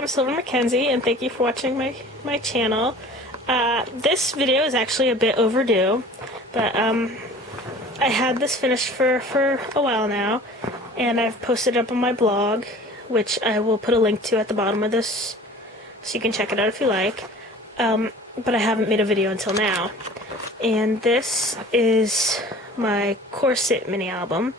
I'm Silver Mackenzie, and thank you for watching my channel. This video is actually a bit overdue, but I had this finished for a while now, and I've posted it up on my blog, which I will put a link to at the bottom of this, so you can check it out if you like. But I haven't made a video until now. And this is my Corset mini album,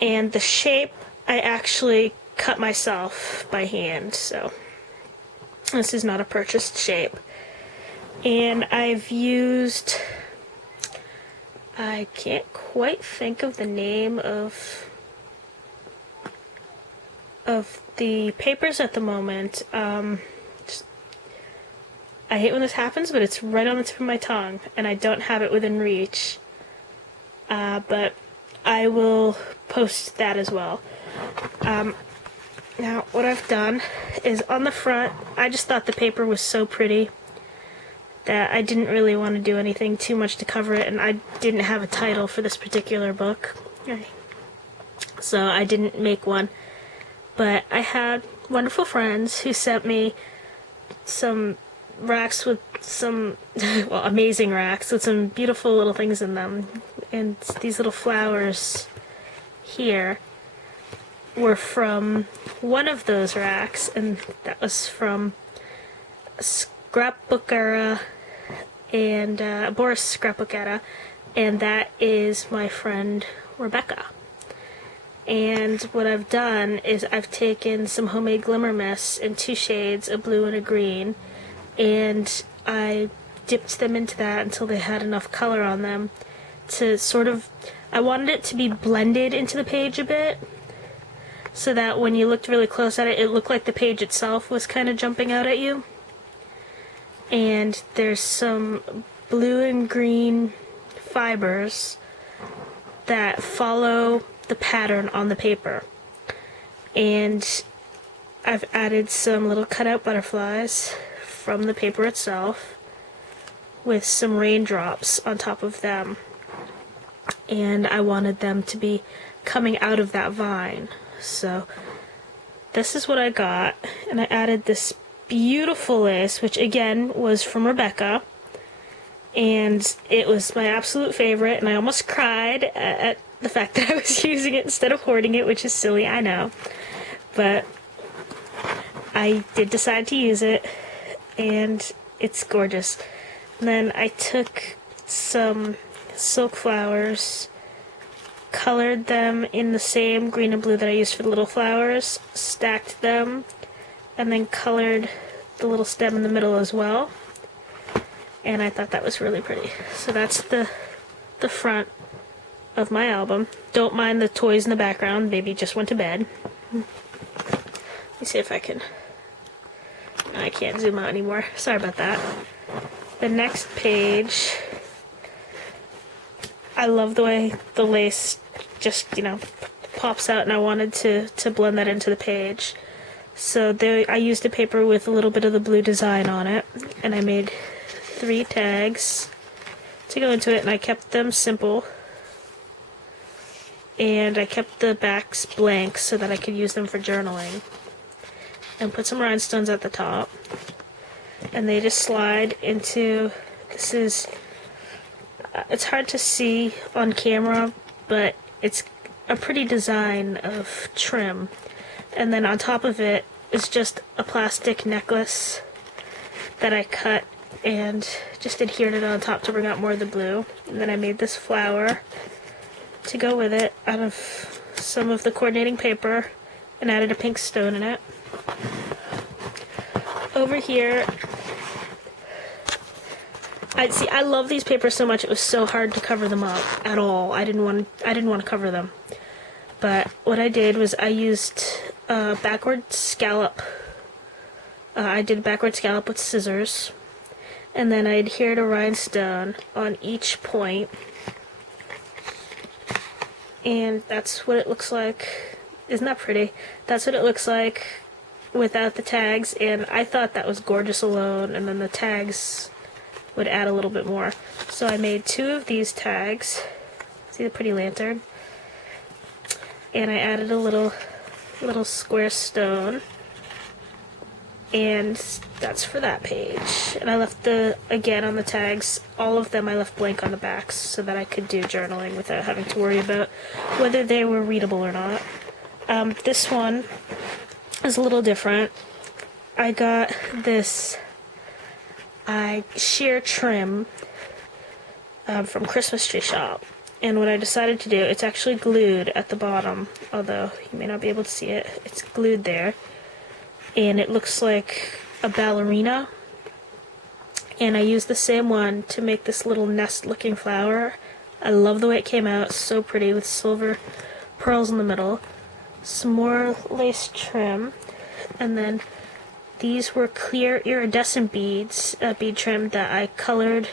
and the shape I actually cut myself by hand, so this is not a purchased shape. And I've used, I can't quite think of the name of the papers at the moment. I hate when this happens, but it's right on the tip of my tongue, and I don't have it within reach. But I will post that as well. Now, what I've done is on the front, I just thought the paper was so pretty that I didn't really want to do anything too much to cover it, and I didn't have a title for this particular book, so I didn't make one. But I had wonderful friends who sent me some racks with some, well, amazing racks with some beautiful little things in them, and these little flowers here were from one of those racks, and that was from Scrapbook Era and Boris Scrapbook Era, and that is my friend Rebecca. And what I've done is I've taken some homemade glimmer mists in two shades, a blue and a green, and I dipped them into that until they had enough color on them to sort of, I wanted it to be blended into the page a bit, so that when you looked really close at it, it looked like the page itself was kind of jumping out at you. And there's some blue and green fibers that follow the pattern on the paper. And I've added some little cutout butterflies from the paper itself with some raindrops on top of them. And I wanted them to be coming out of that vine. So this is what I got, and I added this beautiful lace, which again was from Rebecca, and it was my absolute favorite, and I almost cried at the fact that I was using it instead of hoarding it, which is silly, I know, but I did decide to use it, and it's gorgeous. And then I took some silk flowers, colored them in the same green and blue that I used for the little flowers, stacked them, and then colored the little stem in the middle as well. And I thought that was really pretty. So that's the front of my album. Don't mind the toys in the background, baby just went to bed. Let me see if I can, I can't zoom out anymore, sorry about that. The next page, I love the way the lace just, pops out, and I wanted to blend that into the page. So I used a paper with a little bit of the blue design on it, and I made 3 tags to go into it, and I kept them simple. And I kept the backs blank so that I could use them for journaling. And put some rhinestones at the top. And they just slide into, this is, it's hard to see on camera, but it's a pretty design of trim. And then on top of it is just a plastic necklace that I cut and just adhered it on top to bring out more of the blue. And then I made this flower to go with it out of some of the coordinating paper and added a pink stone in it. Over here, I love these papers so much, it was so hard to cover them up at all. I didn't want to cover them. But what I did was I used a backward scallop. I did a backward scallop with scissors, and then I adhered a rhinestone on each point. And that's what it looks like. Isn't that pretty? That's what it looks like without the tags, and I thought that was gorgeous alone, and then the tags would add a little bit more. So I made 2 of these tags. See the pretty lantern? And I added a little square stone And that's for that page. And I left again on the tags, all of them I left blank on the backs so that I could do journaling without having to worry about whether they were readable or not. This one is a little different. I got this sheer trim from Christmas Tree Shop. And what I decided to do, it's actually glued at the bottom, although you may not be able to see it. It's glued there. And it looks like a ballerina. And I used the same one to make this little nest-looking flower. I love the way it came out, so pretty with silver pearls in the middle. Some more lace trim, and then these were clear iridescent beads, bead trim that I colored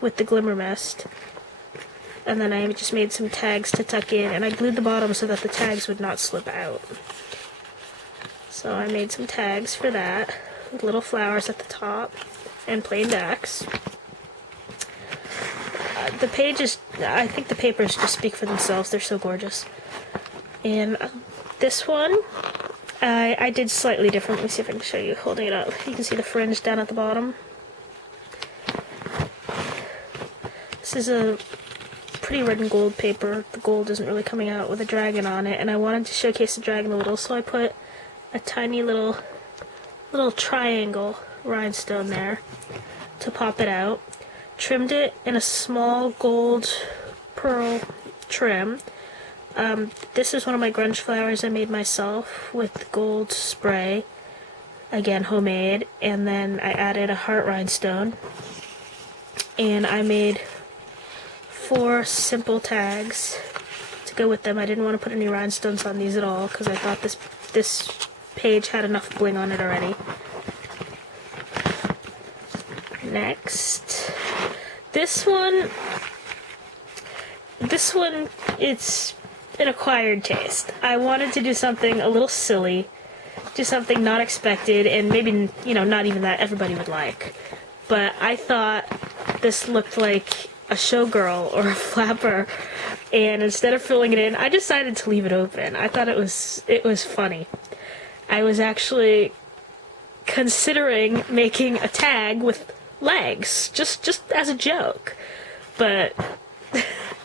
with the glimmer mist. And then I just made some tags to tuck in, and I glued the bottom so that the tags would not slip out. So I made some tags for that, with little flowers at the top, and plain backs. The pages, I think the papers just speak for themselves, they're so gorgeous. And this one, I did slightly different. Let me see if I can show you, holding it up. You can see the fringe down at the bottom. This is a pretty red and gold paper. The gold isn't really coming out with a dragon on it, and I wanted to showcase the dragon a little, so I put a tiny little triangle rhinestone there to pop it out. Trimmed it in a small gold pearl trim. This is one of my grunge flowers I made myself with gold spray, again homemade, and then I added a heart rhinestone, and I made 4 simple tags to go with them. I didn't want to put any rhinestones on these at all because I thought this page had enough bling on it already. Next, this one, it's an acquired taste. I wanted to do something a little silly, do something not expected, and maybe, not even that everybody would like. But I thought this looked like a showgirl or a flapper, and instead of filling it in, I decided to leave it open. I thought it was funny. I was actually considering making a tag with legs, just as a joke, but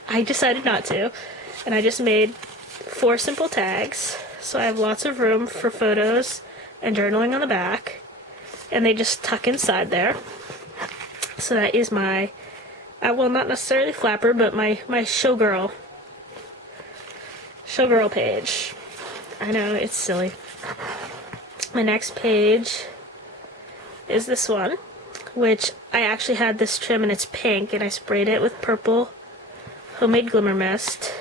I decided not to, and I just made 4 simple tags, so I have lots of room for photos and journaling on the back, and they just tuck inside there. So that is my, well, not necessarily flapper, but my showgirl page. I know, it's silly. My next page is this one, which I actually had this trim and it's pink, and I sprayed it with purple homemade glimmer mist,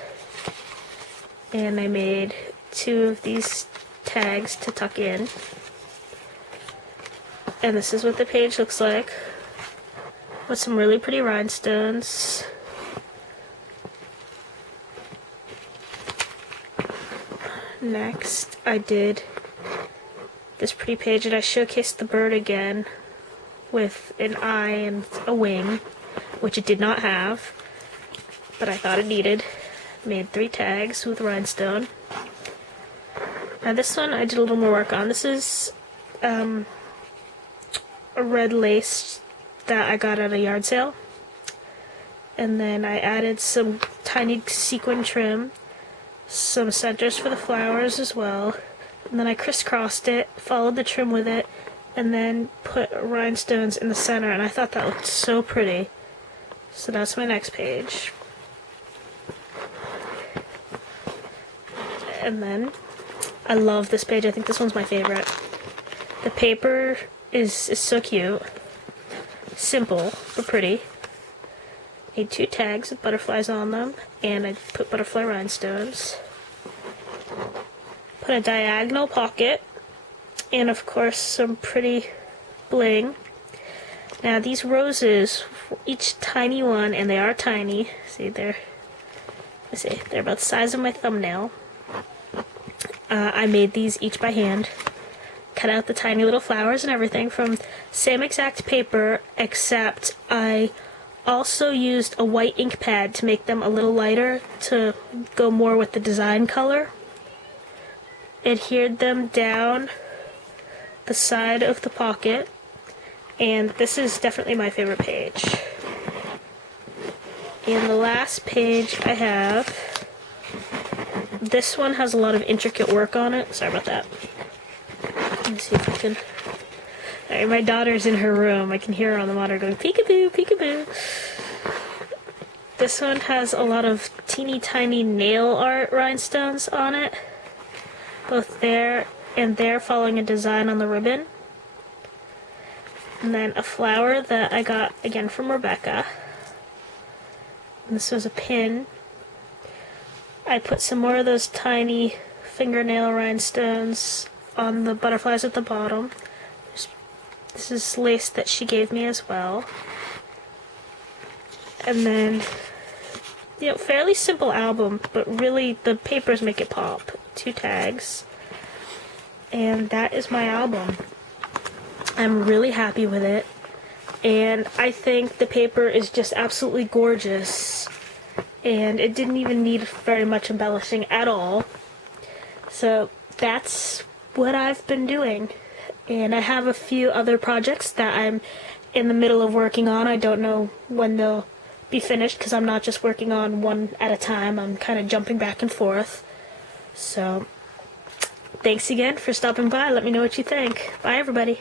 and I made 2 of these tags to tuck in, and this is what the page looks like with some really pretty rhinestones. Next, I did this pretty page and I showcased the bird again with an eye and a wing, which it did not have, but I thought it needed. Made 3 tags with rhinestone. Now this one I did a little more work on. This is a red lace that I got at a yard sale. And then I added some tiny sequin trim, some centers for the flowers as well. And then I crisscrossed it, followed the trim with it, and then put rhinestones in the center, and I thought that looked so pretty. So that's my next page. And then, I love this page. I think this one's my favorite. The paper is so cute. Simple, but pretty. Made 2 tags with butterflies on them, and I put butterfly rhinestones. Put a diagonal pocket, and of course some pretty bling. Now these roses, each tiny one, and they are tiny. See, they're about the size of my thumbnail. I made these each by hand. Cut out the tiny little flowers and everything from same exact paper, except I also used a white ink pad to make them a little lighter to go more with the design color. Adhered them down the side of the pocket, and this is definitely my favorite page. And the last page I have, this one has a lot of intricate work on it. Sorry about that. Let me see if I can... Alright, my daughter's in her room. I can hear her on the monitor going, peekaboo, peekaboo. This one has a lot of teeny tiny nail art rhinestones on it. Both there and there, following a design on the ribbon. And then a flower that I got again from Rebecca. And this was a pin. I put some more of those tiny fingernail rhinestones on the butterflies at the bottom. This is lace that she gave me as well. And then, you know, fairly simple album, but really the papers make it pop. 2 tags. And that is my album. I'm really happy with it. And I think the paper is just absolutely gorgeous. And it didn't even need very much embellishing at all. So that's what I've been doing. And I have a few other projects that I'm in the middle of working on. I don't know when they'll be finished because I'm not just working on one at a time. I'm kind of jumping back and forth. So thanks again for stopping by. Let me know what you think. Bye, everybody.